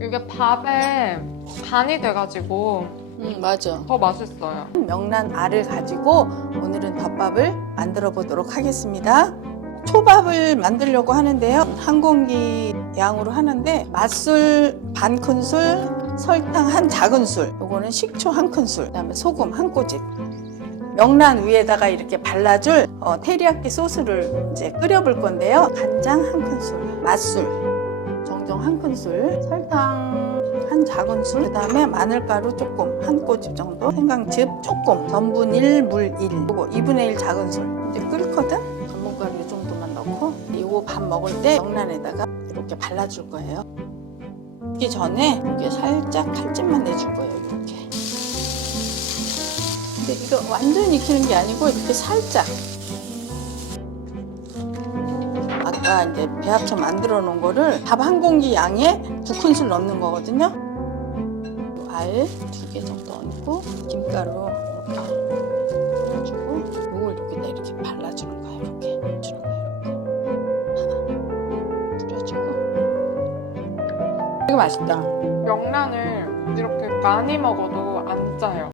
이게 밥에 간이 돼가지고 음, 맞아. 더 맛있어요. 명란 알을 가지고 오늘은 덮밥을 만들어 보도록 하겠습니다. 초밥을 만들려고 하는데요. 한 공기 양으로 하는데 맛술 반 큰술, 설탕 한 작은 술, 요거는 식초 한 큰술, 그다음에 소금 한 꼬집. 명란 위에다가 이렇게 발라줄 어, 테리야끼 소스를 이제 끓여볼 건데요. 간장 한 큰술, 맛술, 정정 한 큰술, 설탕 한 작은술, 그 다음에 마늘가루 조금, 한 꼬집 정도, 생강즙 조금, 전분 1, 물 1, 그리고 2분의 1 작은술. 이제 끓거든? 전분가루 이 정도만 넣고, 이거 밥 먹을 때 명란에다가 이렇게 발라줄 거예요. 먹기 전에 이렇게 살짝 칼집만 내줄 거예요, 이렇게. 근데 이거 완전히 익히는 게 아니고 이렇게 살짝. 아까 이제 배합쳐 만들어 놓은 거를 밥 한 공기 양에 두 큰술 넣는 거거든요. 알 두 개 정도 얹고 김가루 이렇게 해주고 이걸 여기다 이렇게 발라주는 거야 이렇게 주는 거야 이렇게 뿌려주고 되게 맛있다. 명란을 이렇게 많이 먹어도 안 짜요.